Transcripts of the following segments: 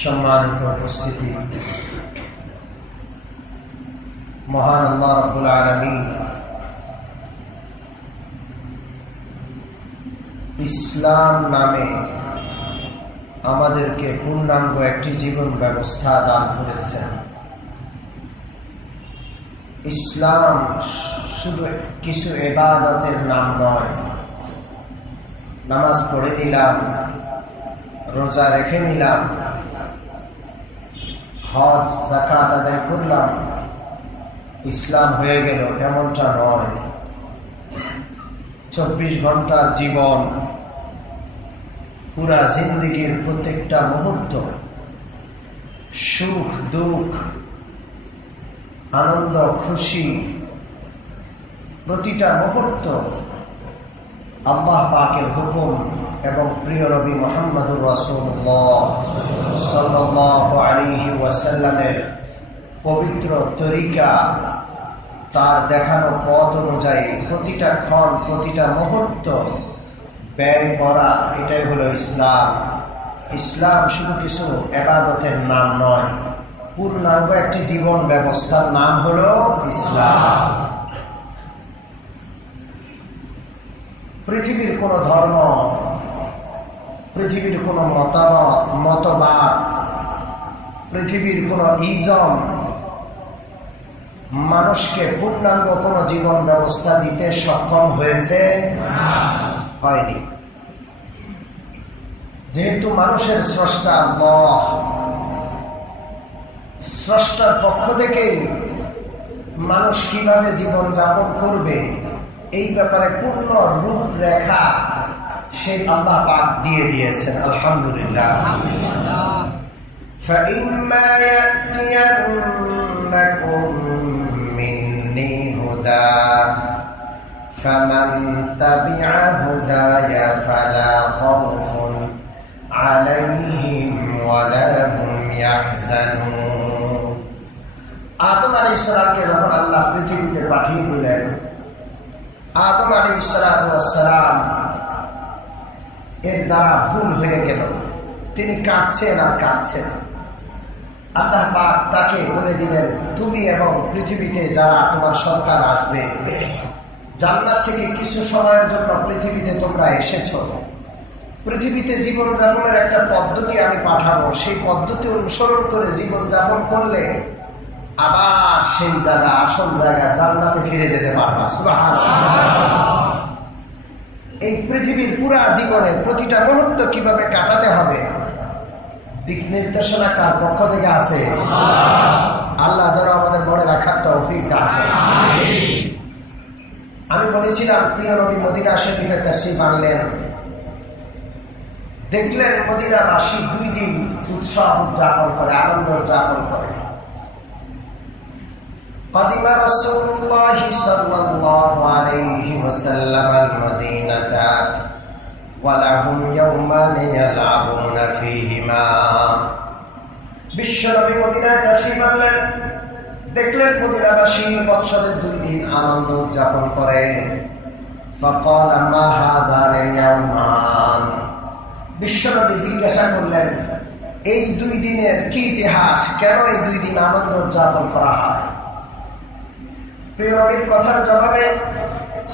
সম্মানিত উপস্থিতি, মহান আল্লাহ রাব্বুল আলামিন ইসলাম নামে আমাদেরকে পূর্ণাঙ্গ একটি জীবন ব্যবস্থা দান করেছেন। ইসলাম শুধু কিছু ইবাদতের নাম নয়। নামাজ পড়ে নিলাম, রোজা রেখে নিলাম, হজ যাকাত আদায় করলাম, ইসলাম হয়ে গেল, এমনটা নয়। 24 ঘন্টার জীবন, পুরা জিন্দেগির প্রত্যেকটা মুহূর্ত, সুখ দুঃখ, আনন্দ খুশি, প্রতিটা মুহূর্ত আল্লাহ পাকের হুকুম এবং প্রিয় নবী মুহাম্মদুর রাসূলুল্লাহ সাল্লাল্লাহু আলাইহি ওয়াসাল্লামের পবিত্র তরিকা, তার দেখানো পথ অনুযায়ী প্রতিটা ক্ষণ প্রতিটা মুহূর্ত ব্যয় করা, এটাই হলো ইসলাম। ইসলাম শুধু কিছু ইবাদতের নাম নয়, পূর্ণাঙ্গ একটি জীবন ব্যবস্থার নাম হলো ইসলাম। পৃথিবীর কোন ধর্ম, পৃথিবীর কোন মতবাদ, পৃথিবীর কোন ইজম মানুষকে পূর্ণাঙ্গ কোন জীবন ব্যবস্থা দিতে সক্ষম হয়েছে? হয়নি। যেহেতু মানুষের স্রষ্টা আল্লাহ, স্রষ্টার পক্ষ থেকে মানুষ কিভাবে জীবন যাপন করবে এই ব্যাপারে পূর্ণ রূপরেখা সেই আল্লাহ পাক দিয়ে দিয়েছেন। আলহামদুলিল্লাহ। فَإِمَّا يَأْتِيَنَّكُم مِّنِّي هُدًى فَمَن تَبِعَ هُدَايَ فَلَا خَوْفٌ عَلَيْهِمْ وَلَا هُمْ يَحْزَنُونَ। আদম আলাইহিস সালামকে যখন আল্লাহ পৃথিবীতে পাঠিয়ে দিলেন, আদম আলাইহিস সালাম এর দ্বারা ভুল হয়ে গেল, তিনি কাঁদছেন আর কাঁদছেন। আল্লাহ পাক তাকে বলে দিলেন, তুমি এবং পৃথিবীতে যারা তোমার সন্তান আসবে, জান্নাত থেকে কিছু সময়ের জন্য পৃথিবীতে তোমরা এসেছো, পৃথিবীতে জীবন যাপনের একটা পদ্ধতি আমি পাঠাবো, সেই পদ্ধতি অনুসরণ করে জীবন যাপন করলে আবার সেই জায়গা, আসল জায়গা জান্নাতে ফিরে যেতে পারবা। সুবহানাল্লাহ। এই পৃথিবীর পুরা জীবনের প্রতিটা মুহূর্ত কিভাবে কাটাতে হবে দিক নির্দেশনা কার পক্ষ থেকে আছে? আল্লাহ যেন আমাদের মনে রাখার তৌফিক দান করেন। আমি বলেছিলাম প্রিয় নবী মদিনা শরীফে তাশরীফ আনলেন, দেখলেন মদিনাবাসী 2 দিন উৎসব উদযাপন করে, আনন্দ উদযাপন করে। قدم رسول الله صلى الله عليه وسلم المدينة ولهم يومان يلعبون فيهما। বিশ্বনবী মদিনায় তাশরীফ আনলেন, দেখলেন মদিনাবাসী বৎসরের 2 দিন আনন্দ উদযাপন করে। فقال ما هذان اليومان। বিশ্বনবী জিজ্ঞাসা করলেন, এই 2 দিনের কি ইতিহাস, কেন এই 2 দিন আনন্দ উদযাপন করা হয়? প্রিয় নবীর কথার জবাবে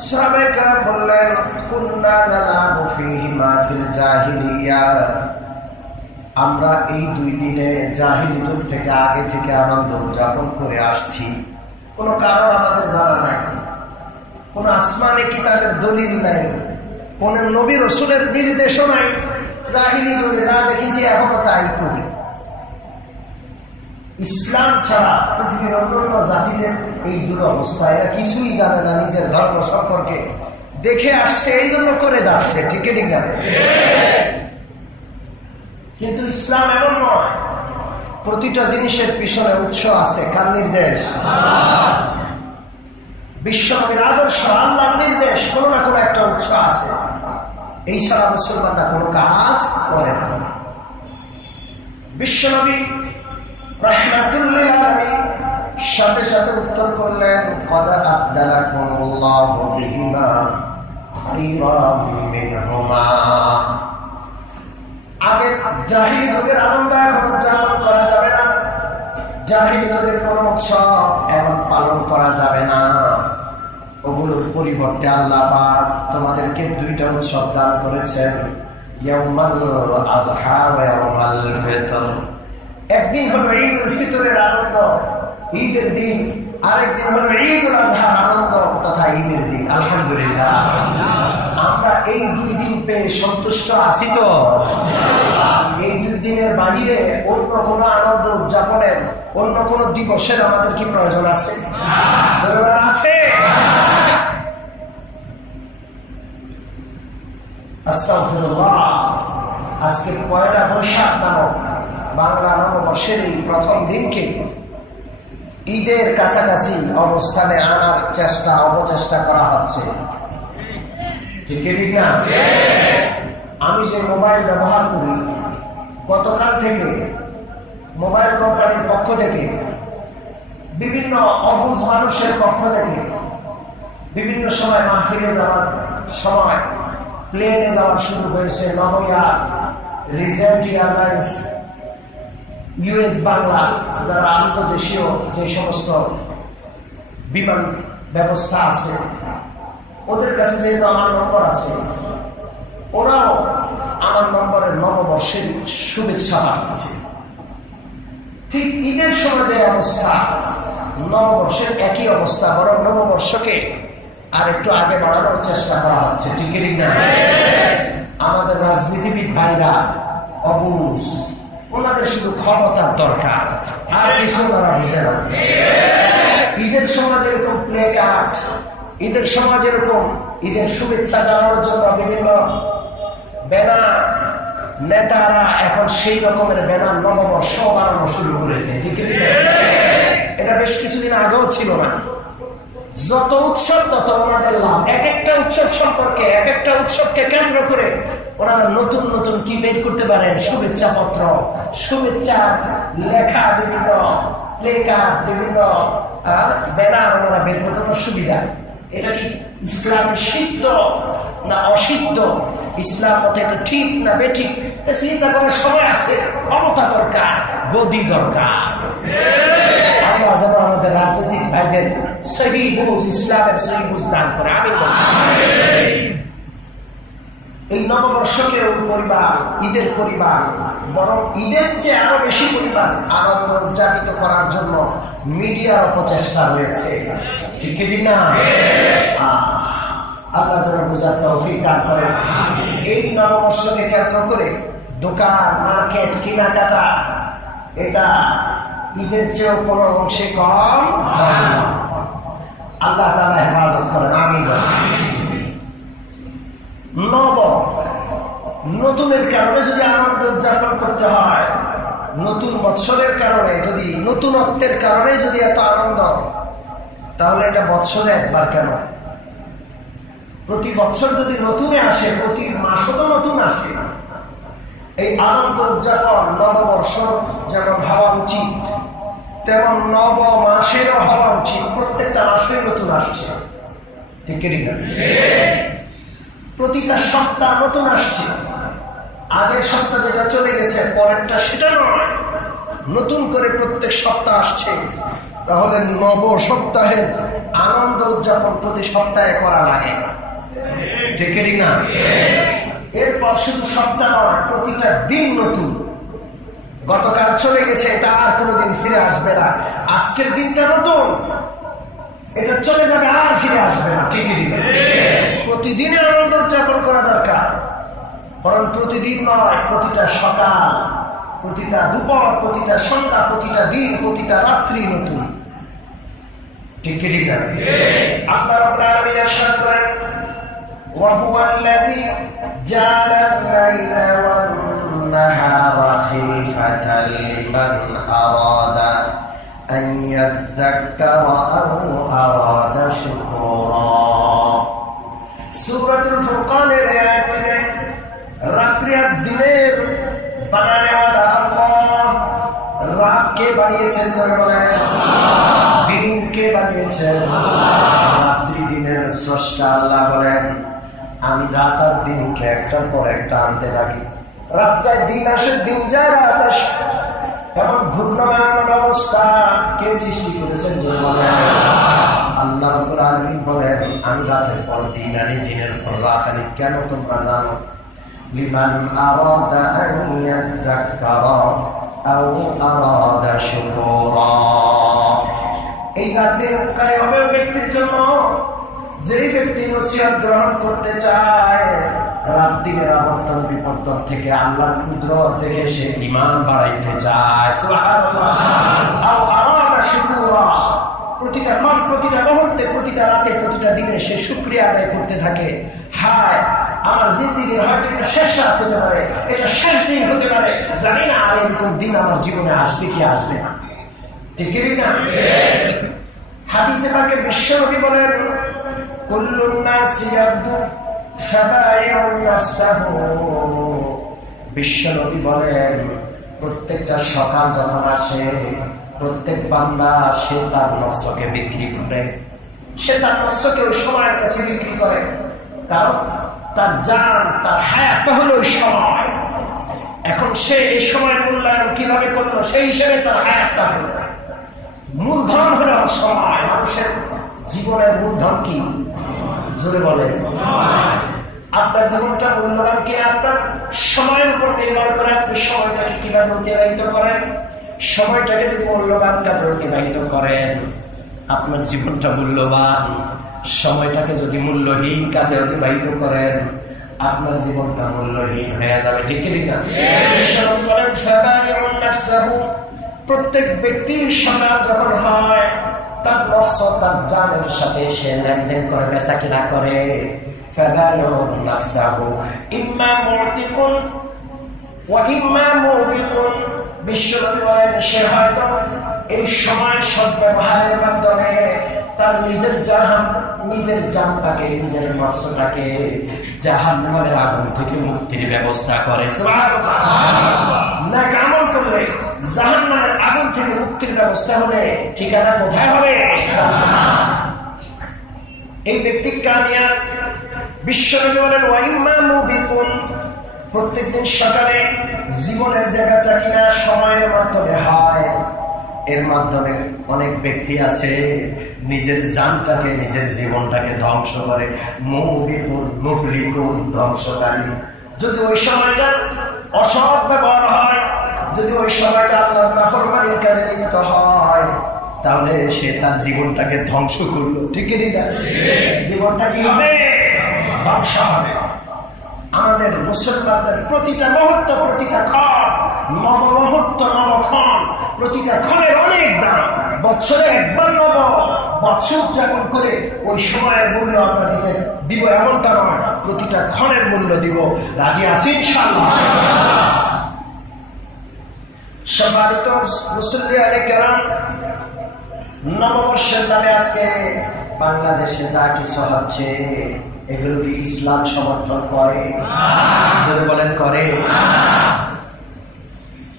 সাহাবায়ে কেরাম বললেন, কুননা নালাবু ফীহিমা ফিল জাহিলিয়া। আমরা এই 2 দিনে জাহিলি যুগ থেকে, আগে থেকে আনন্দ উদযাপন করে আসছি। কোনো কারণ আমাদের জানা নাই, কোনো আসমানি কিতাবের দলিল নাই, কোন নবী রাসূলের নির্দেশও নাই। জাহিলি যুগে যা দেখেছি এখনো তাই করি। ইসলাম ছাড়া পৃথিবীর অন্যান্য জাতিদের এই দুরবস্থা, এরা কিছুই জানে না নিজের ধর্ম সম্পর্কে, দেখে আসছে এই জন্য করে যাচ্ছে। ঠিক না? কিন্তু ইসলাম এমন নয়, প্রতিটা জিনিসের পিছনে উৎস আছে। কার নির্দেশ? বিশ্বনবীর আদর্শ, আল্লাহর নির্দেশ, কোনো না কোনো একটা উৎস আছে। এই ছাড়া মুসলমানরা কোনো কাজ করে না। বিশ্বনবী রাহমাতুল্লিল আলামিন সাথে সাথে উত্তর করলেন, কদ আবদালাকুমুল্লাহু বিহিমা খায়রাম মিনহুমা। আগে জাহিলি যুগের আনন্দ এখন উদযাপন করা যাবে না, জাহিলি যুগের কোন উৎসব এখন পালন করা যাবে না। ওগুলোর পরিবর্তে আল্লাহ পাক তোমাদেরকে দুইটা উৎসব দান করেছেন, ইয়াউমাল আযহা ওয়া ইয়াউমাল ফিতর। একদিন হলো ঈদুল ফিতরের আনন্দ, ঈদের দিন, আরেকদিন হলো ঈদুল আযহার আনন্দ তথা ঈদের দিন। আলহামদুলিল্লাহ, আমরা এই দুই দিন পেয়ে সন্তুষ্ট আছি তো? এই দুই দিনের বাহিরে অন্য কোন আনন্দ উদযাপনের, অন্য কোন দিবসের আমাদের কি প্রয়োজন আছে? আছে। আস্তাগফিরুল্লাহ। আজকে পয়লা বৈশাখ নামক বাংলা নববর্ষের এই প্রথম দিনকে ঈদের কাছাকাছি অবস্থানে আনার অপচেষ্টা করা হচ্ছে, ঠিক না? আমি যে মোবাইল ব্যবহার করি, গতকাল থেকে মোবাইল কোম্পানির পক্ষ থেকে, বিভিন্ন অবুঝ মানুষের পক্ষ থেকে বিভিন্ন সময় মাহফিলে যাওয়ার সময় প্লেনে যাওয়ার সুযোগ হয়েছে। নভোয়া, রিজেন্ট এয়ারলাইন্স, ইউএস বাংলা, যারা আন্তর্দেশীয় যে সমস্ত বিমান ব্যবস্থা আছে, ওদের কাছে যেহেতু আমার নম্বর আছে, ওরাও আমার নম্বরের নববর্ষের শুভেচ্ছা পাঠাচ্ছে। ঠিক ঈদের সময় যে অবস্থা, নববর্ষের একই অবস্থা, বরং নববর্ষকে আর একটু আগে বাড়ানোর চেষ্টা করা হচ্ছে, ঠিক না? আমাদের রাজনীতিবিদ ভাইরা অবুঝ, ওনাদের শুধু ক্ষমতার দরকার, আর কিছু তারা বুঝে না। ঈদের সময় যেরকম প্লে কার্ড, ঈদের সময় যেরকম ঈদের শুভেচ্ছা জানানোর জন্য বিভিন্ন ব্যানার, নেতারা এখন সেই রকমের ব্যানার নববর্ষ বানানো শুরু করেছে, ঠিক না? এটা বেশ কিছুদিন আগেও ছিল না। যত উৎসব তত ওনাদের লাভ। এক একটা উৎসব সম্পর্কে, এক একটা উৎসবকে কেন্দ্র করে ওনারা নতুন নতুন কি বের করতে পারেন, শুভেচ্ছা পত্র, শুভেচ্ছা লেখা, বিভিন্ন প্লেকার্ড, বিভিন্ন ব্যানার ওনারা বের করতে সুবিধা। এটা কি ইসলামের সিদ্ধ না অসিদ্ধ? ইসলাম মতে এটা ঠিক না বেঠিক? চিন্তা করার সময় আছে। ক্ষমতা দরকার, গদি দরকার। আল্লাহ যেন আমাদের রাজনৈতিক ভাইদের সহি বুঝ, ইসলামের সহি বুঝ দান করে। আমি এই নববর্ষকে ওই পরিবার, ঈদের পরিবার, বরং ঈদের চেয়ে আরো বেশি পরিবার আনন্দ উদযাপিত করার জন্য মিডিয়ার প্রচেষ্টা রয়েছে, ঠিক না? আল্লাহ যেন বুঝার তৌফিক দান করেন। এই নববর্ষকে কেন্দ্র করে দোকান, মার্কেট, কেনাকাটা, এটা ঈদের চেয়েও কোন অংশে কম। আল্লাহ তাআলা হেফাজত করেন, আমিন। নতুনের কারণে যদি আনন্দ উদযাপন করতে হয়, নতুন বৎসরের কারণে যদি, নতুনত্বের কারণে যদি এত আনন্দ, তাহলে এটা বৎসরে একবার কেন? প্রতি বৎসর যদি নতুনে আসে, প্রতি মাসও তো নতুন আসে। এই আনন্দ উদযাপন নববর্ষ যেমন হওয়া উচিত, তেমন নব মাসেরও হওয়া উচিত। প্রত্যেকটা মাসেই নতুন আসছে, ঠিক না? প্রতিটা সপ্তাহ নতুন আসছে। আগের সপ্তাহ যেটা চলে গেছে, পরেরটা সেটা নয়, নতুন করে প্রত্যেক সপ্তাহ আসছে। তাহলে নব সপ্তাহের আনন্দ উদযাপন প্রতি সপ্তাহে করা লাগে, ঠিক না? এরপর শুধু সপ্তাহ নয়, প্রতিটা দিন নতুন। গতকাল চলে গেছে, এটা আর কোনোদিন ফিরে আসবে না। আজকের দিনটা নতুন, এটা চলে যাবে, আর ফিরে আসবে না, ঠিক না? প্রতিদিনের আনন্দ উদযাপন করা দরকার, বরং প্রতিদিন নয়, প্রতিটা সকাল, প্রতিটা দুপুর, প্রতিটা সন্ধ্যা, প্রতিটা দিন, প্রতিটা রাত্রি নতুন, ঠিক না? আল্লাহ রাব্বুল আলামিন ইরশাদ করেন, وهو الذي جعل الليل والنهار خلفة لمن أراد أن يذكر أو أراد شكورا। সূরাতুল ফুরকানের আয়াতে রাত্রি আর দিনের বানানেওয়ালা আল্লাহ। রাত কে বানিয়েছেন? যারা বলেন দিন কে বানিয়েছেন? রাত্রি দিনের স্রষ্টা আল্লাহ বলেন, আমি রাত আর দিনকে একটার পর একটা আনতে থাকি। রাত যায় দিন আসে, দিন যায় রাত আসে, এমন ঘূর্ণমান অবস্থা কে সৃষ্টি করেছেন? আল্লাহ রাব্বুল আলামিন বলেন, আমি রাতের পর দিন আনি, দিনের পর রাত আনি। কেন তোমরা জানো? লিমান আরাদা আন ইয়াযাক্কারা আও আরাদা শুকুরা। এই রাতের উপকারী হবে ব্যক্তির জন্য, যেই ব্যক্তি নসিহত গ্রহণ করতে চায়, রাত দিনের আবর্তন বিপর্তন থেকে আল্লাহর কুদরত দেখে সে ঈমান বাড়াইতে চায়। সুবহানাল্লাহ। আও আরাদা শুকুরা, প্রতিটা ক্ষণ, প্রতিটা মুহূর্তে, প্রতিটা রাতে, প্রতিটা দিনে সে শুকরিয়া আদায় করতে থাকে। হায়, আমার জিন্দেগির হয়তো এটা শেষ রাত হতে পারে, এটা শেষ দিন হতে পারে, জানি না আর এরকম দিন আমার জীবনে আসবে কি আসবে না। ঠিক না? হাদিসে পাকে বিশ্বনবী বলেন, কুল্লুন নাসি ইয়াবদু ফাবাইউ নাফসাহু। বিশ্বনবী বলেন, প্রত্যেকটা সকাল যখন আসে, প্রত্যেক বান্দা সে তার নফসকে বিক্রি করে, সে তার নফসকে ওই সময়ের কাছে বিক্রি করে। কারণ তার জান, তার হায়াতটা হলো ওই সময়। এখন সে এই সময়ের মূল্যায়ন কিভাবে করলো, সেই হিসেবে তার হায়াতটা হলো। মূলধন হলো সময়। মানুষের জীবনের মূলধন কি? জোরে বলে। আপনার জীবনটা মূল্যবান কি? আপনার সময়ের উপর নির্ভর করে আপনি সময়টাকে কিভাবে অতিবাহিত করেন। সময়টাকে যদি মূল্যবান কাজে অতিবাহিত করেন, আপনার জীবনটা মূল্যবান। সময়টাকে যদি মূল্যহীন কাজে অতিবাহিত করেন, আপনার জীবনটা মূল্যহীন হয়ে যাবে। ঠিক না? প্রত্যেক ব্যক্তির সকাল যখন হয়, তার নফস তার জানের সাথে সে লেনদেন করে, বেচা কিনা করে। বিশ্বনবী বলেন, সে হয়তো এই সময় সদ্ব্যবহারের মাধ্যমে তার নিজের জানটাকে, নিজের নফসটাকে জাহান্নামের আগুন থেকে মুক্তির ব্যবস্থা করে। না আমল করলে জাহান্নামের আগুন থেকে মুক্তির ব্যবস্থা হলে ঠিকানা কোথায় হবে? এই ব্যক্তি কামিয়াব। বিশ্বনবী বলেন, ওয়াইম্মা মুবিকুন। প্রত্যেকদিন সকালে জীবনের যে বেচা কিনা সময়ের মাধ্যমে হয়, এর মাধ্যমে অনেক ব্যক্তি আছে নিজের জানটাকে, নিজের জীবনটাকে ধ্বংস করে। মুহলিকুন, ধ্বংসকারী। যদি ওই সময়টা অসৎ ব্যবহার হয়, যদি ওই সময়টা আল্লাহর নাফরমানির কাজে লিপ্ত হয়, তাহলে সে তার জীবনটাকে ধ্বংস করলো। ঠিক না? জীবনটা কি হবে? ধ্বংস হবে। আমাদের মুসলমানদের প্রতিটা মুহূর্ত, প্রতিটা ক্ষণ, নবমুহূর্ত, নবক্ষণ, প্রতিটা ক্ষণের অনেক দাম। বছরে একবার নব বছর উদযাপন করে ওই সময়ের মূল্য আমরা দিব এমনটা নয়, প্রতিটা ক্ষণের মূল্য দিব। রাজি আছি ইনশাআল্লাহ? সম্মানিত মুসল্লিয়ানে কেরাম, নববর্ষের নামে আজকে বাংলাদেশে যা কিছু হচ্ছে, এগুলো কি ইসলাম সমর্থন করে? বলেন করে?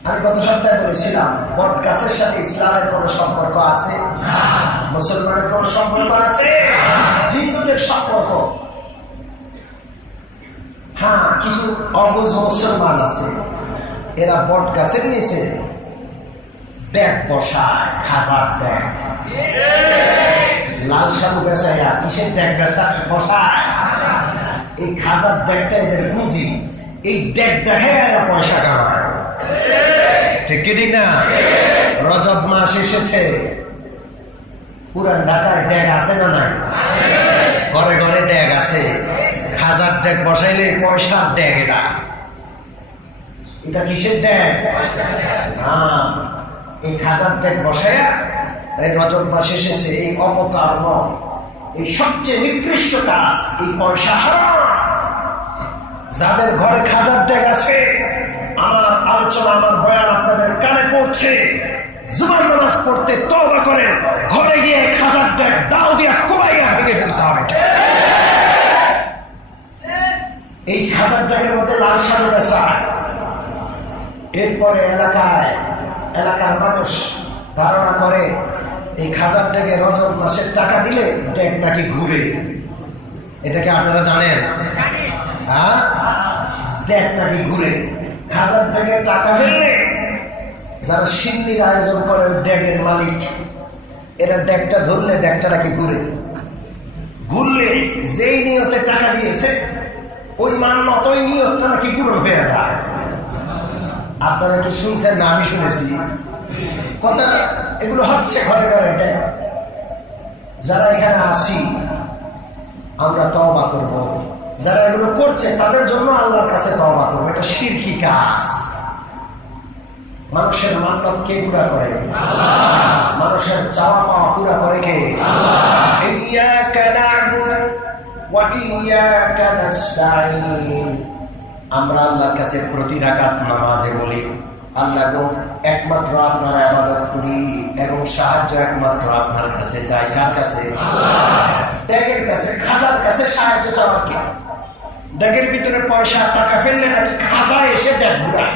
আমি গত সপ্তাহে বলেছিলাম, বট গাছের সাথে ইসলামের কোন সম্পর্ক আছে? মুসলমানের কোন সম্পর্ক আছে? হিন্দুদের সম্পর্ক। হ্যাঁ, কিছু অবুঝ মুসলমান আছে, এরা বট গাছের নিচে ব্যাগ বসায়, খাজার ব্যাগ, লাল সাবু বেচাইয়া কিসের ব্যাগ বসায়? এই খাজার ব্যাগটা এদের পুঁজি। এই ব্যাগ দেখে এরা পয়সা কামায়। ঠিক না? রজব মাস এসেছে, পুরান ঢাকায় ড্যাগ আছে না নাই? ঘরে ঘরে ড্যাগ আছে। খাজার ড্যাগ বসাইলে পয়সার ড্যাগ। এটা কিসের ড্যাগ? এই খাজার ড্যাগ বসাইয়া এই রজব মাস এসেছে, এই অপকর্ম, এই সবচেয়ে নিকৃষ্ট কাজ, এই পয়সা হারাম। যাদের ঘরে খাজার ড্যাগ আছে, আমার আলোচনা, আমার বয়ান আপনাদের কানে পৌঁছে, জুমার নামাজ পড়তে তওবা করে ঘরে গিয়ে খাজার ড্যাগ দাও দিয়া কোবাইয়া ভেঙে ফেলতে হবে। এই খাজার ড্যাগের মধ্যে লাল সাজু বেচায়। এরপরে এলাকার মানুষ ধারণা করে এই খাজার ড্যাগে রজব মাসের টাকা দিলে ড্যাগ নাকি ঘুরে। এটাকে আপনারা জানেন? হ্যাঁ, ড্যাগ নাকি ঘুরে। খাজার ব্যাগে টাকা ফেললে যারা সিন্নির আয়োজন করে ড্যাগের মালিক, এরা ড্যাগটা ধরলে ড্যাগটা নাকি ঘুরলে যেই নিয়তে টাকা দিয়েছে ওই মান্যত ওই নিয়তটা নাকি পূরণ হয়ে যায়। আপনারা কি শুনছেন না? আমি শুনেছি কথা, এগুলো হচ্ছে ঘরে ঘরে। যারা এখানে আসি আমরা তওবা করব, যারা এগুলো করছে তাদের জন্য আল্লাহর কাছে তওবা করবো। এটা শিরকি কাজ। মানুষের মান্যত কে পুরা করে? মানুষের চাওয়া পাওয়া পুরা করে কে? ইয়্যাকা না'বুদু ওয়া ইয়্যাকা নাস্তাঈন। আমরা আল্লাহর কাছে প্রতি রাকাত নামাজে বলি, আল্লাহ গো একমাত্র আপনার ইবাদত করি এবং সাহায্য একমাত্র আপনার কাছে চাই। কার কাছে? ড্যাগের কাছে, খাজার কাছে সাহায্য চাওয়ার কি? ড্যাগের ভিতরে পয়সা টাকা ফেললে নাকি খাজা এসে ড্যাগ ঘুরায়?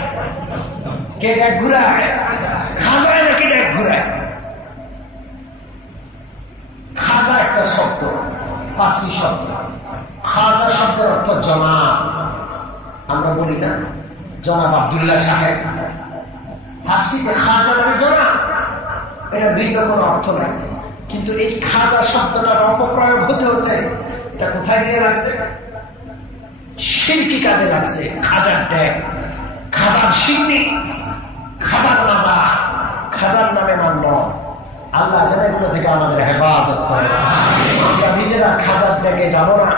কে ড্যাগ ঘুরায়? খাজায় নাকি ড্যাগ ঘুরায়? খাজা একটা শব্দ, ফার্সি শব্দ। খাজা শব্দের অর্থ জনাব। আমরা বলি না জনাব আব্দুল্লাহ সাহেব, ফার্সিতে খাজা মানে জনাব। এটা ভিন্ন কোনো অর্থ নাই। কিন্তু এই খাজা শব্দটার অপপ্রয়োগ হতে হতে এটা কোথায় গিয়ে লাগছে? শিরকি কাজে লাগছে। খাজার ড্যাগ, খাজার সিন্নি, খাজার মাজার, খাজার নামে মান্য। আল্লাহ যেন এগুলো থেকে আমাদের হেফাজত করে। আমরা নিজেরা খাজার ড্যাগে যাব না।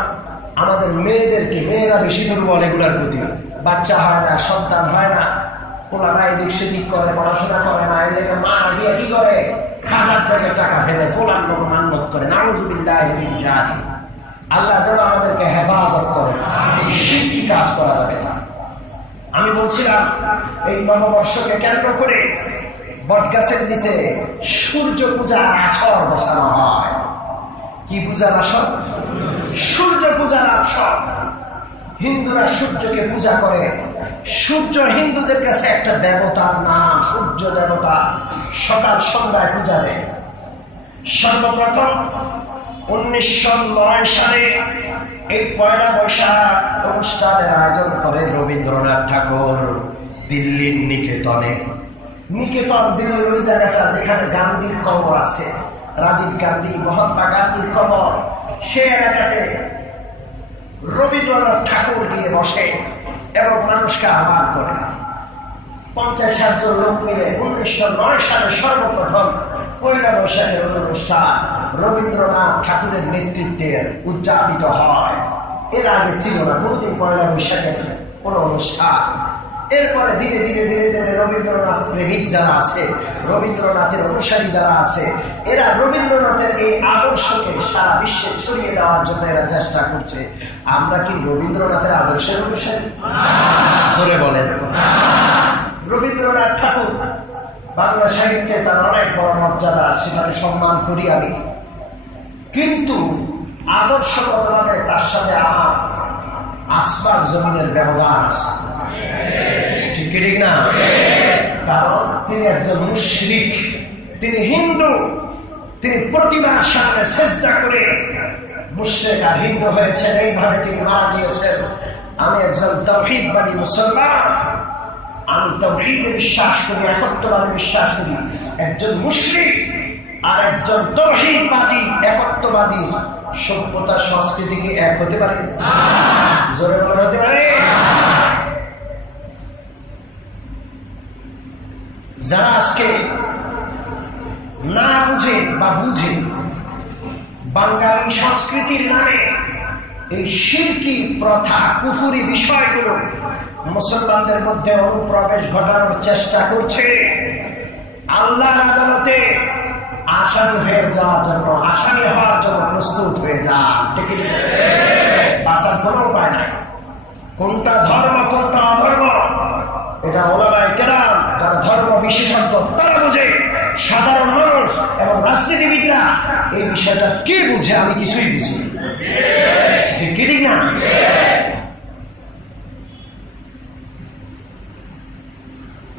আমাদের মেয়েদেরকে, মেয়েরা বেশি দুর্বল এগুলার প্রতি। বাচ্চা হয় না, সন্তান হয় না, ওনারা এদিক সেদিক করে, পড়াশোনা করে না, এদিকে মা গিয়ে কি করে? খাজার ড্যাগে টাকা ফেলে ফোলার লোক মান্যত করে। নাউযুবিল্লাহি মিন যালিক। আল্লাহ যেন আমাদেরকে হেফাজত করে। শিরকি কাজ করা যাবে না। আমি বলছিলাম এই নববর্ষকে কেন্দ্র করে বটগাছের নিচে সূর্য পূজার আসর বসানো হয়। কি পূজার আসর? সূর্য পূজার আসর। হিন্দুরা সূর্যকে পূজা করে। সূর্য হিন্দুদের কাছে একটা দেবতার নাম, সূর্য দেবতা। সকাল সন্ধ্যায় পূজা দেয়। সর্বপ্রথম 1909 সালে এই পয়লা বৈশাখ অনুষ্ঠানের আয়োজন করে রবীন্দ্রনাথ ঠাকুর দিল্লির নিকেতনে। নিকেতন দিল্লির ওই জায়গাটা যেখানে গান্ধীর কবর আছে, রাজীব গান্ধী, মহাত্মা গান্ধীর কবর, সে এলাকাতে রবীন্দ্রনাথ ঠাকুর গিয়ে বসে এবং মানুষকে আহ্বান করে। 50-60 জন লোক মিলে 1909 সালে সর্বপ্রথম পয়লা বৈশাখের অনুষ্ঠান রবীন্দ্রনাথ ঠাকুরের নেতৃত্বে উদযাপিত হয়। এর আগে ছিল না কোনোদিন পয়লা বৈশাখের কোন অনুষ্ঠান। এরপরে ধীরে ধীরে ধীরে ধীরে রবীন্দ্রনাথ প্রেমিক যারা আছে, রবীন্দ্রনাথের অনুসারী যারা আছে, এরা রবীন্দ্রনাথের এই আদর্শকে সারা বিশ্বে ছড়িয়ে দেওয়ার জন্য এরা চেষ্টা করছে। আমরা কি রবীন্দ্রনাথের আদর্শের অনুসারী? জোরে বলেন। রবীন্দ্রনাথ ঠাকুর বাংলা সাহিত্যে তার অনেক বড় মর্যাদা, সেখানে সম্মান করি আমি। কিন্তু আদর্শগতভাবে তার সাথে আমার আসমান জমিনের ব্যবধান আছে। ঠিক ঠিক না? কারণ তিনি একজন মুশরিক, তিনি হিন্দু, তিনি প্রতিমার সামনে সেজদা করে মুশরিক আর হিন্দু হয়েছেন। এইভাবে তিনি মারা গিয়েছেন। আমি একজন তাওহীদবাদী মুসলমান, আমি তাওহীদে বিশ্বাস করি, একত্ববাদে বিশ্বাস করি। একজন মুশরিক আর একজন তাওহীদবাদী, একত্ববাদী সভ্যতা সংস্কৃতি কি এক হতে পারে? জোরে বলে হতে পারে? যারা আজকে না বুঝে বা বুঝে বাঙালি সংস্কৃতির নামে এই শিরকি প্রথা, কুফুরি বিষয়গুলো মুসলমানদের মধ্যে অনুপ্রবেশ ঘটানোর চেষ্টা করছে, আল্লাহর আদালতে আসামি হয়ে যাওয়ার জন্য, আসামি হওয়ার জন্য প্রস্তুত হয়ে যান। ঠিক বাঁচার কোনো উপায় নাই। কোনটা ধর্ম কোনটা অধর্ম এটা ওলামায়ে কেরাম যারা ধর্ম বিশেষজ্ঞ তারা বুঝে। সাধারণ মানুষ এবং রাজনীতিবিদরা এই বিষয়টা কি বুঝে? আমি কিছুই বুঝি। ঠিক না?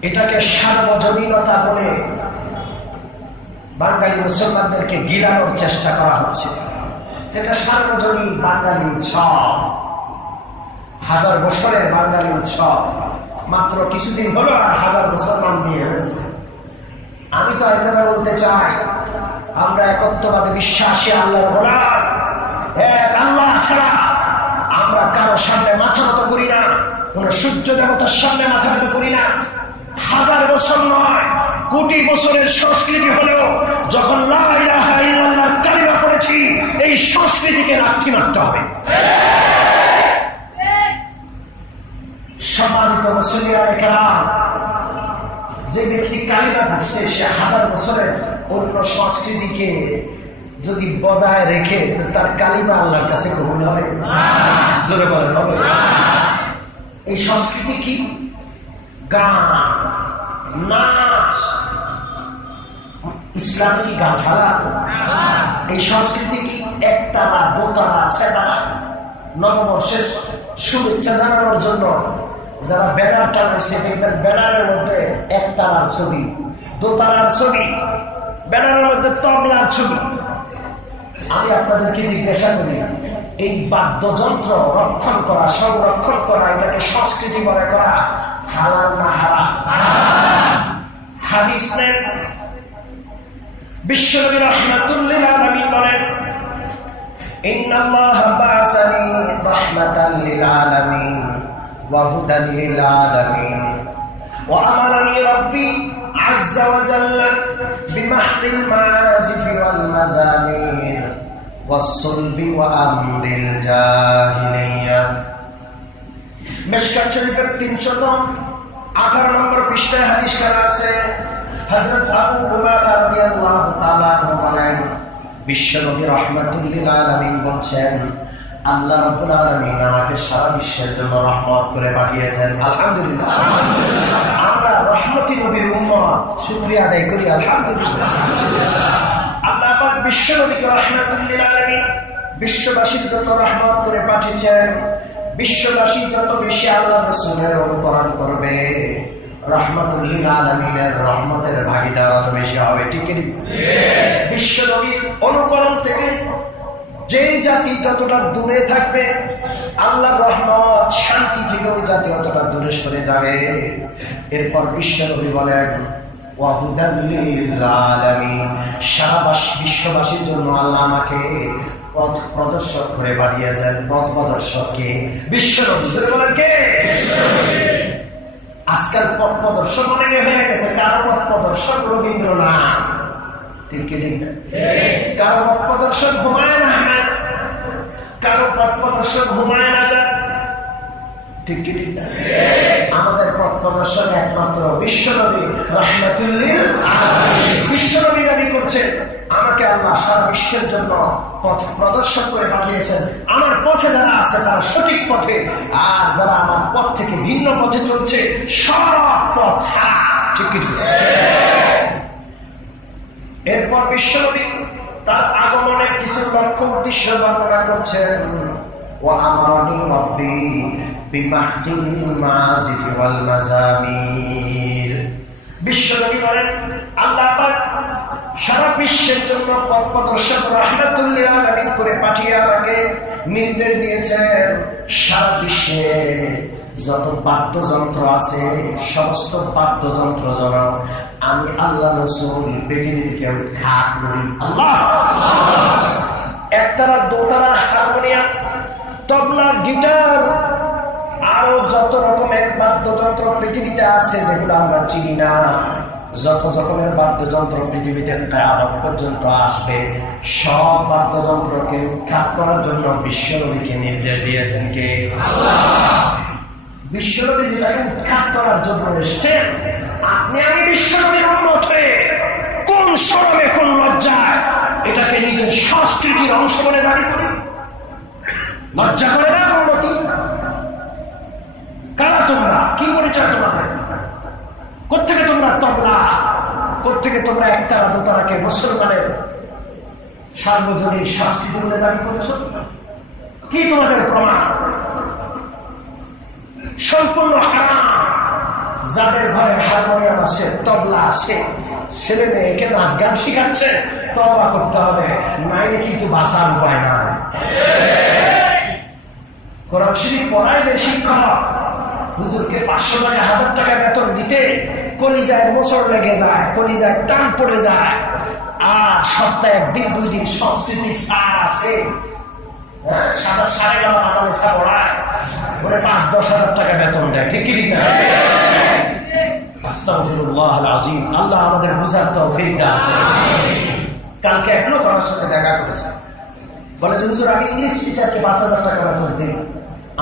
এটাকে সার্বজনীনতা বলে বাঙালি মুসলমানদেরকে গিলানোর চেষ্টা করা হচ্ছে। এটা সার্বজনীন বাঙালি উৎসব, 1000 বছরের বাঙালি উৎসব। মাত্র কিছুদিন হলো আর 1000 বছর নাম দিয়ে হয়েছে। আমি তো এই কথা বলতে চাই, আমরা একত্ববাদে বিশ্বাসী, আল্লাহর গোলাম, এক আল্লাহ ছাড়া আমরা কারো সামনে মাথা নত করি না, কোন সূর্য দেবতার সামনে মাথা নত করি না। 1000 বছর নয়, কোটি বছরের সংস্কৃতি হলেও যখন লা ইলাহা ইল্লাল্লাহ কালিমা পড়েছি, এই সংস্কৃতিকে লাথি মারতে হবে। সম্মানিত মুসলিয়ানে কেরাম, যে ব্যক্তি কালিমা পড়ছে সে 1000 বছরের অন্য সংস্কৃতিকে যদি বজায় রেখে, তো তার কালিমা আল্লাহর কাছে কবুল হবে? জোরে বলেন হবে? এই সংস্কৃতি কি? গান, নাচ। ইসলাম কি গান হালাল? এই সংস্কৃতি কি একতারা, দোতারা, সেতারা? নববর্ষের শুভেচ্ছা জানানোর জন্য যারা ব্যানার টানাইছে, দেখবেন ব্যানারের মধ্যে একতারার ছবি, দোতারার ছবি, ব্যানারের মধ্যে তবলার ছবি। আমি আপনাদেরকে জিজ্ঞাসা করি, এই বাদ্যযন্ত্র রক্ষণ করা, সংরক্ষণ করা, এটাকে সংস্কৃতি মনে করা হালাল না হারাম? হাদিস নেন, বিশ্বনবী রাহমাতুল্লিল আলামিন বলেন, ইন্নাল্লাহা বা'সানি রাহমাতাল লিল আলামিন ওয়া হুদাল লিল আলামিন ওয়া আমারানি রাব্বি আযজা ওয়া জাল্লা বিমাহকিল মাযিফি ওয়াল মাযামির ওয়াস সুলবি ওয়া আমরিল জাহিলিয়া। মিশকাত শরীফের 318 নম্বর পৃষ্ঠায় হাদিস করা আছে, হযরত আবু হুরায়রা রাদিয়াল্লাহু তাআলা বলেন, বিশ্বনবী রাহমাতুল লিল আলামিন বলছেন, আল্লাহ রাব্বুল আলামিন আমাকে সারা বিশ্বের জন্য রহমত করে পাঠিয়েছেন। আলহামদুলিল্লাহ, আমরা রহমতি নবীর উম্মত, শুকরিয়া আদায় করি আলহামদুলিল্লাহ। আল্লাহ পাক বিশ্বনবীকে রাহমাতুল লিল আলামিন, বিশ্ববাসীর জন্য রহমত করে পাঠিয়েছেন। বিশ্ববাসী যত বেশি আল্লাহ রাসূলের অনুকরণ করবে, রাহমাতুল লিল আলামিনের রহমতের ভাগীদার তত বেশি হবে। ঠিক কি? বিশ্বনবীর অনুকরণ থেকে যে জাতি যতটা দূরে থাকবে, আল্লাহর রহমত, শান্তি থেকে ওই জাতি অতটা দূরে সরে যাবে। এরপর বিশ্বনবী বলেন, ওয়া হুদাল লিল আলামিন, সারা বিশ্ববাসীর জন্য আল্লাহ আমাকে পথ প্রদর্শক করে পাঠিয়েছেন। পথ প্রদর্শককে বিশ্বনবী। জোরে বলেন কে? আজকাল পথ প্রদর্শক অনেকে হয়ে গেছে। কারো পথ প্রদর্শক রবীন্দ্রনাথ, ঠিক কি ঠিক না? কারো পথ প্রদর্শক হুমায়ুন আহমেদ, কারো পথ প্রদর্শক হুমায়ুন আজাদ, ঠিক কি ঠিক না? আমাদের পথ প্রদর্শক একমাত্র বিশ্বনবী রাহমাতুল লিল আলামিন। বিশ্বনবী দাবি করছেন, আমাকে আল্লাহ সারা বিশ্বের জন্য পথ প্রদর্শক করে পাঠিয়েছেন। আমার পথে যারা আছে তারা সঠিক পথে, আর যারা আমার পথ থেকে ভিন্ন পথে চলছে সব পথ হারাম। ঠিক কি? এরপর বিশ্বনবী তার আগমনের কিছু লক্ষ্য উদ্দেশ্য বর্ণনা করছেন, ওয়া আমারানি রাব্বি বিমাহকিল মাযিফি ওয়াল মাযামির। বিশ্বনবী বলেন, আল্লাহ পাক সারা বিশ্বের জন্য পথ প্রদর্শক রাহমাতুল লিল আলামিন করে পাঠিয়ে আমাকে নির্দেশ দিয়েছেন, সারা বিশ্বে যত বাদ্যযন্ত্র আছে সমস্ত বাদ্যযন্ত্র যেন আমি আল্লাহ রাসূল পৃথিবী থেকে উৎখাত করি। আল্লাহ, একতারা, দোতারা, হারমোনিয়াম, তবলা, গিটার, আরো যত রকমের বাদ্যযন্ত্র পৃথিবীতে আছে যেগুলো আমরা চিনি না, যত রকমের বাদ্যযন্ত্র পৃথিবীতে কিয়ামত পর্যন্ত আসবে, সব বাদ্যযন্ত্রকে উৎখাত করার জন্য বিশ্বনবীকে নির্দেশ দিয়েছেন কে? আল্লাহ। বিশ্বনবী যেটাকে উৎখাত করার জন্য এসেছেন, আপনি আমি বিশ্বনবীর উম্মত হয়ে কোন শরমে, কোন লজ্জায় এটাকে নিজের সংস্কৃতির অংশ বলে দাবি করি? লজ্জা করে না উন্নতি? কারা তোমরা? কি পরিচয় তোমাদের? কোত্থেকে তোমরা তবলা, কোত্থেকে তোমরা একতারা, দোতারাকে মুসলমানের সার্বজনীন সংস্কৃতি বলে দাবি করছো? কি তোমাদের প্রমাণ? সম্পূর্ণ হারাম। যাদের ঘরে হারমোনিয়াম আছে, তবলা আছে, ছেলে মেয়েকে নাচ গান শিখাচ্ছে, তওবা করতে হবে, নাইলে কিন্তু বাঁচার উপায় নাই। কোরআন শরীফ পড়ায় যে শিক্ষক, হুজুরকে 500 টাকা 1000 টাকা বেতন দিতে কলিজায় মোচড় লেগে যায়, কলিজায় টান পড়ে যায়। আর সপ্তাহে 1 2 দিন সংস্কৃতির স্যার আসে, সাদা সাড়ে গালা বাদালে স্যার ওড়ায়, ওরে 5-10 হাজার টাকা বেতন দেয়। ঠিক কি না? আস্তাগফিরুল্লাহ আল আযীম। আল্লাহ আমাদের বুঝার তৌফিক দান করুন। কালকে এক লোক আমার সাথে দেখা করেছে, বলে যে হুজুর আমি ইংলিশ টিচারকে 5000 টাকা বেতন দিই,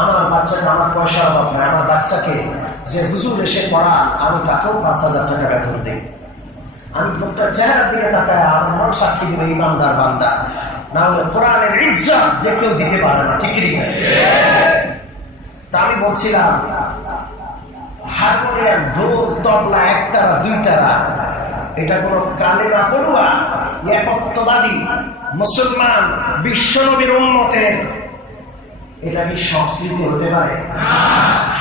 আমার বাচ্চাকে, আমার পয়সার অভাব নাই, আমার বাচ্চাকে যে হুজুর এসে পড়ান আমি তাকেও 5000 টাকা বেতন দিই। আমি লোকটার চেহারার দিকে তাকায় আমার মন সাক্ষী দিবে ইমানদার বান্দা, না হলে কোরআনের ইজ্জত যে কেউ দিতে পারে না। ঠিক না? তা আমি বলছিলাম হারমোনিয়াম, ঢোল, তবলা, একতারা, 2 তারা, এটা কোন কালেমা পড়ুয়া একত্ববাদী মুসলমান বিশ্বনবীর উম্মতের এটা কি সংস্কৃতি হতে পারে?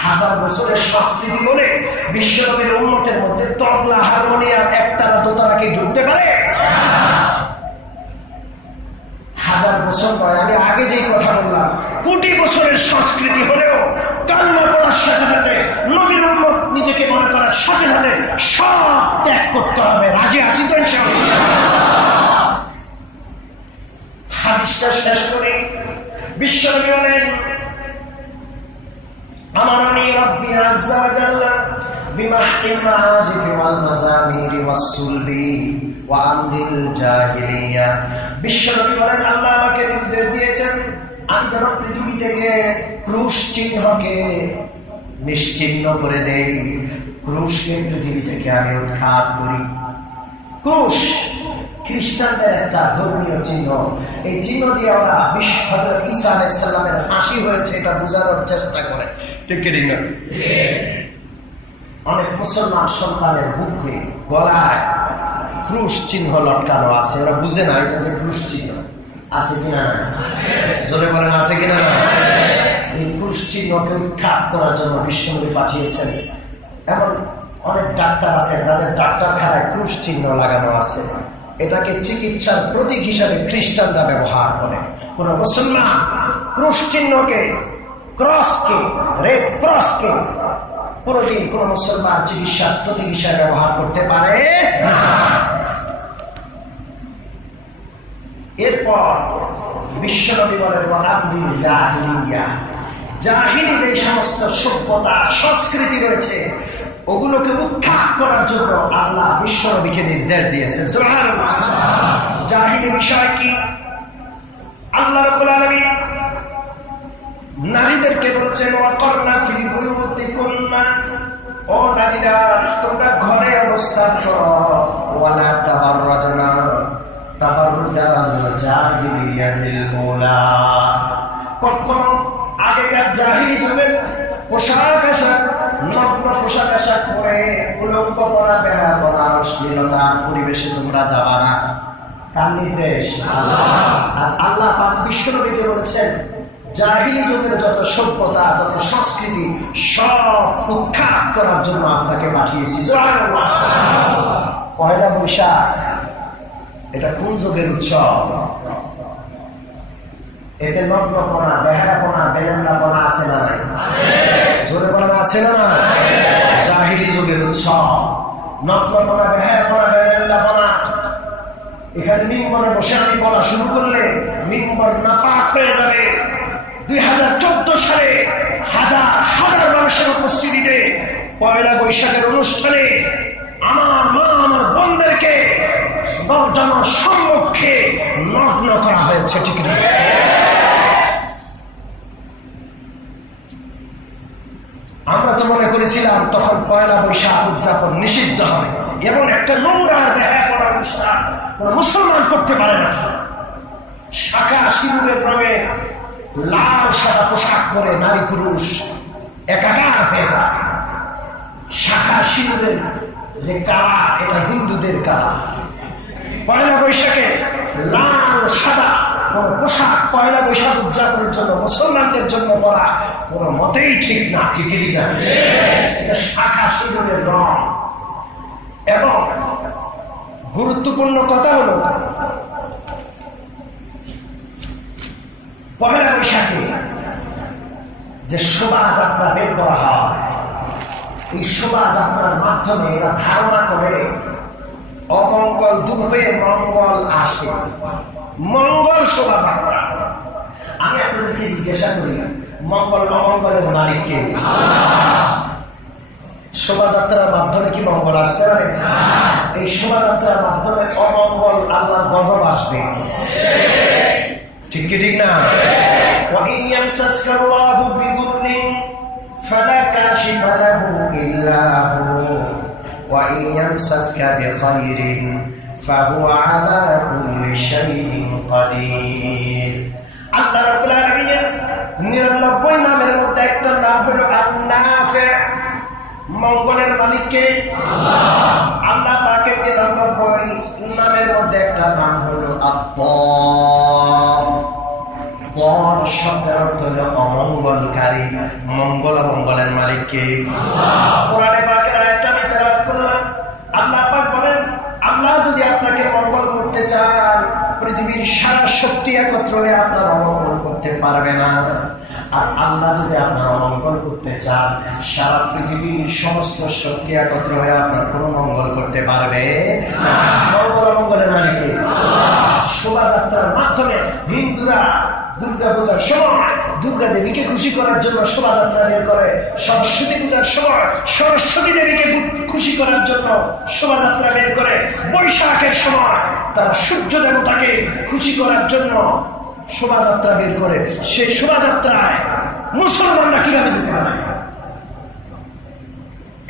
1000 বছরের সংস্কৃতি বলে বিশ্বনবীর উম্মতের মধ্যে তবলা, হারমোনিয়াম, একতারা, দোতারা কি ঢুকতে পারে? 1000 বছর পরে, আমি আগে যেই কথা বললাম, কোটি বছরের সংস্কৃতি হলেও কালমা পড়ার সাথে সাথে নবীর উম্মত নিজেকে মনে করার সাথে সাথে সব ত্যাগ করতে হবে। রাজি আছি তো ইনশাআল্লাহ? হাদিসটা শেষ করে বিশ্বনবী বলেন, আমারনি রাব্বি আযজা ওয়া জাল্লা বিমাহরিল মাআজিফি ওয়াল মাযামিরি ওয়াস সুলবি ওয়া আমরিল জাহিলিয়া। বিশ্বনবী বলেন আল্লাহ আমাকে নির্দেশ দিয়েছেন আমি যেন পৃথিবী থেকে ক্রুশ চিহ্নকে নিশ্চিহ্ন করে দেই, ক্রুশকে পৃথিবী থেকে আমি উৎখাত করি। ক্রুশ খ্রিস্টানদের একটা ধর্মীয় চিহ্ন, এই চিহ্ন দিয়ে ওরা হযরত ঈসা আলাইহিস সালামের ফাঁসি হয়েছে এটা বোঝানোর চেষ্টা করে। ঠিক কি না? অনেক মুসলমান সন্তানের বুকে গলায় ক্রুশ চিহ্ন লটকানো আছে, ওরা বুঝে না এটা যে ক্রুশ চিহ্ন। আছে কিনা? জোরে বলেন আছে কিনা? এই ক্রুশ চিহ্নকে উৎখাত করার জন্য বিশ্বনবী পাঠিয়েছেন। এমন অনেক ডাক্তার আছে যাদের ডাক্তারখানায় ক্রুশ চিহ্ন লাগানো আছে, এটাকে চিকিৎসার প্রতীক হিসাবে খ্রিস্টানরা ব্যবহার করে। কোন মুসলমান ক্রুশ চিহ্নকে, ক্রসকে, রেড ক্রসকে কোনদিন কোন মুসলমান চিকিৎসার প্রতীক হিসাবে ব্যবহার করতে পারে না। এরপর বিশ্বনবী বলেন আমরিল জাহিলিয়া, জাহিলি যে সমস্ত সভ্যতা সংস্কৃতি রয়েছে ওগুলোকে উৎখাত করার জন্য আল্লাহ বিশ্বনবীকে নির্দেশ দিয়েছেন। সুবহানাল্লাহ। জাহিলি বিষয় কি? আল্লাহ রাব্বুল আলামিন নারীদেরকে বলছেন ওয়াকারনা ফি বুয়ুতিকুন্না, ও নারীরা তোমরা ঘরে অবস্থান করো, ওয়ালা তাবাররাজনা তাবাররুজাল জাহিলিয়াতিল উলা। কখনো আগেকার জাহিলি যুগের পোশাক আশাক, নগ্ন পোশাক আশাক পরে উলঙ্গ পরা, বেহায়াপনা, অশ্লীলতার পরিবেশে তোমরা যাবা না। কার নির্দেশ? আর আল্লাহ পাক বিশ্বনবীকে বলেছেন জাহিলি যুগের যত সভ্যতা, যত সংস্কৃতি সব উৎখাত করার জন্য আপনাকে পাঠিয়েছি। সুবহানাল্লাহ। পয়লা বৈশাখ এটা কোন যুগের উৎসব? এতে নগ্নপনা, বেহায়াপনা, বেলেন্দাপনা আছে না নাই? জোরে বলা আছে না না? জাহিলি যুগের উৎসব নগ্নপনা, বেহায়াপনা, বেলেন্দাপনা। এখানে মিম্বরে বসে আমি বলা শুরু করলে মিম্বর নাপাক হয়ে যাবে। 2014 সালে হাজার হাজার মানুষের উপস্থিতিতে পয়লা বৈশাখের অনুষ্ঠানে আমার মা, আমার বোনদেরকে জনসম্মুখে নগ্ন করা হয়েছে। ঠিক না? আমরা তো মনে করেছিলাম তখন পয়লা বৈশাখ উদযাপন নিষিদ্ধ হবে, এমন একটা নোংরা বেহায়াপনা অনুষ্ঠান কোন মুসলমান করতে পারে না। শাখা সিঁদুরের রঙে লাল সাদা পোশাক পরে নারী পুরুষ একাকার হয়ে যায়। শাখা সিঁদুরের যে কালা, এটা হিন্দুদের কালা। পয়লা বৈশাখে লাল সাদা কোন পোশাক পয়লা বৈশাখ উদযাপনের জন্য মুসলমানদের জন্য পরা কোন মতেই ঠিক না। ঠিকই না? এটা শাখা সিঁদুরের রং। এবং গুরুত্বপূর্ণ কথা হলো পয়লা বৈশাখে যে শোভাযাত্রা বের করা হয় এই শোভাযাত্রার মাধ্যমে এরা ধারণা করে অমঙ্গল দূর হয়ে মঙ্গল আসে। মঙ্গল শোভাযাত্রা। আমি আপনাদেরকে জিজ্ঞাসা করি, মঙ্গল অমঙ্গলের মালিক কে? শোভাযাত্রার মাধ্যমে কি মঙ্গল আসতে পারে? এই শোভাযাত্রার মাধ্যমে অমঙ্গল আল্লাহর গজব আসবে। ঠিক কি ঠিক না? আল্লাহ রাব্বুল আলামিনের 99 নামের মধ্যে একটা নাম হলো আন-নাফি। মঙ্গলের মালিককে আল্লাহ পাকের 99 নামের মধ্যে একটা নাম হলো পর শব্দের অর্থ হলো অমঙ্গলকারী। মঙ্গল অমঙ্গলের মালিককে কোরআনে পাকের আয়াতটা আমি তেলাওয়াত করলাম। আল্লাহ পাক বলেন, আল্লাহ যদি আপনাকে মঙ্গল করতে চান, পৃথিবীর সারা শক্তি একত্র হয়ে আপনার অমঙ্গল করতে পারবে না। আর আল্লাহ যদি আপনার অমঙ্গল করতে চান, সারা পৃথিবীর সমস্ত শক্তি একত্র হয়ে আপনার কোনো মঙ্গল করতে পারবে না। মঙ্গল অমঙ্গলের মালিক শোভাযাত্রার মাধ্যমে হিন্দুরা দুর্গা পূজার সময় দুর্গা দেবীকে খুশি করার জন্য শোভাযাত্রা বের করে, সরস্বতী পূজার সময় সরস্বতী দেবীকে খুশি করার জন্য শোভাযাত্রা বের করে, বৈশাখের সময় তারা সূর্য দেবতাকে খুশি করার জন্য শোভাযাত্রা বের করে। সেই শোভাযাত্রায় মুসলমানরা কিভাবে যেতে পারে?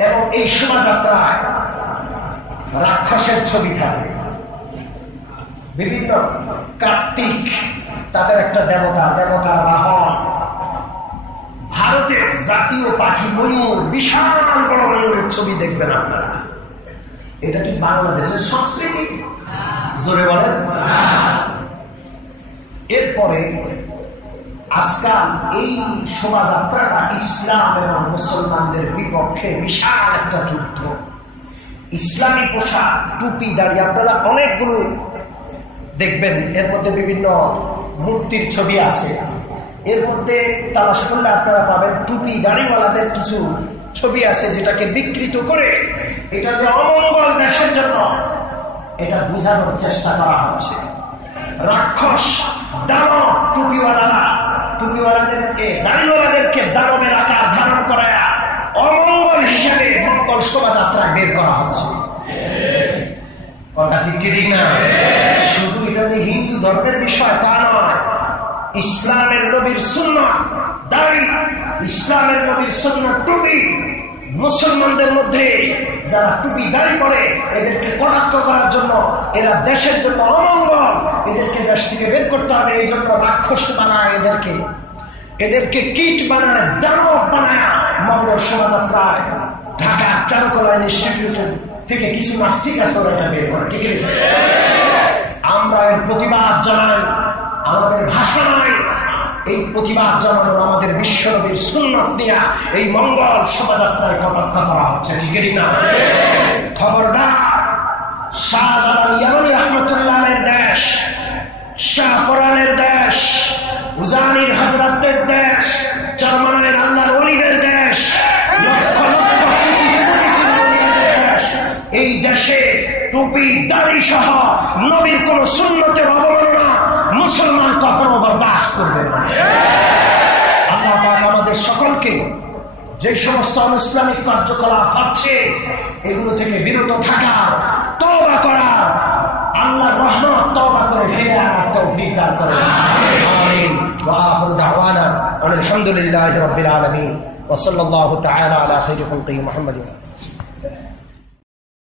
এবং এই শোভাযাত্রায় রাক্ষসের ছবি থাকে। বিভিন্ন কার্তিক তাদের একটা দেবতা, দেবতার বাহন। ভারতের জাতীয় পাখি ময়ূর, বিশাল বড় ময়ূরের ছবি দেখবেন আপনারা। এটা কি বাংলাদেশের সংস্কৃতি? জোরে বলেন। এরপরে আজকাল এই শোভাযাত্রাটা ইসলাম এবং মুসলমানদের বিপক্ষে বিশাল একটা যুদ্ধ। ইসলামী পোশাক, টুপি, দাড়ি, আপনারা অনেকগুলো দেখবেন। এর মধ্যে বিভিন্ন মূর্তির ছবি আছে। এর মধ্যে তালাশ করলে আপনারা পাবেন টুপি দাড়িওয়ালাদের কিছু ছবি আছে, যেটাকে বিকৃত করে এটা যে অমঙ্গল দেশের জন্য এটা বোঝানোর চেষ্টা করা হচ্ছে। রাক্ষস, দানব, টুপিওয়ালাদেরকে, দাড়িওয়ালাদেরকে দানবের আকার ধারণ করায় অমঙ্গল হিসেবে মঙ্গল শোভাযাত্রায় বের করা হচ্ছে। কথা ঠিক ঠিক না? শুধু এটা যে হিন্দু ধর্মের বিষয় তা নয়। ইসলামের নবীর সুন্নাহ দাড়ি, ইসলামের নবীর সুন্নাহ টুপি, মুসলমানদের মধ্যে যারা টুপি দাড়ি পরে এদেরকে কটাক্ষ করার জন্য, এরা দেশের জন্য অমঙ্গল, এদেরকে দেশ থেকে বের করতে হবে। এই জন্য রাক্ষস বানায় এদেরকে কীট বানায়, দানব বানায় মঙ্গল শোভাযাত্রায় ঢাকার চারুকলা ইনস্টিটিউট থেকে কিছু নাস্তিক আছে ওরা বের করে। ঠিক আছে, আমরা এর প্রতিবাদ জানাই। আমাদের ভাষা নাই, এই প্রতিবাদ জানানোর আমাদের বিশ্বনবীর সুন্নাত দিয়া এই মঙ্গল শোভাযাত্রায় কটাক্ষ করা হচ্ছে। ঠিক না? খবরদার, শাহজালাল ইয়ামানী রাহমাতুল্লাহের দেশ, শাহপরানের দেশ, উজানির হযরতদের দেশ, জার্মানের আল্লাহর ওলিদের দেশ, লক্ষ লক্ষ কোটি দেশ। এই দেশে টুপি দাড়ি সহ নবীর কোন সুন্নতের অবমাননা মুসলমান কখনো বরদাস্ত করবে না। আল্লাহ পাক আমাদের সকলকে যে সমস্ত অনইসলামিক কার্যকলাপ হচ্ছে এগুলো থেকে বিরত থাকার, তওবা করার, আল্লাহর রহমত তওবা করে ফিরে আনার তৌফিক দান করেন। আমিন। ওয়া আখিরু দাওয়ানা আলহামদুলিল্লাহি রাব্বিল আলামিন ওয়া সাল্লাল্লাহু তাআলা আলা খাইরি খালকিহি মুহাম্মাদিন।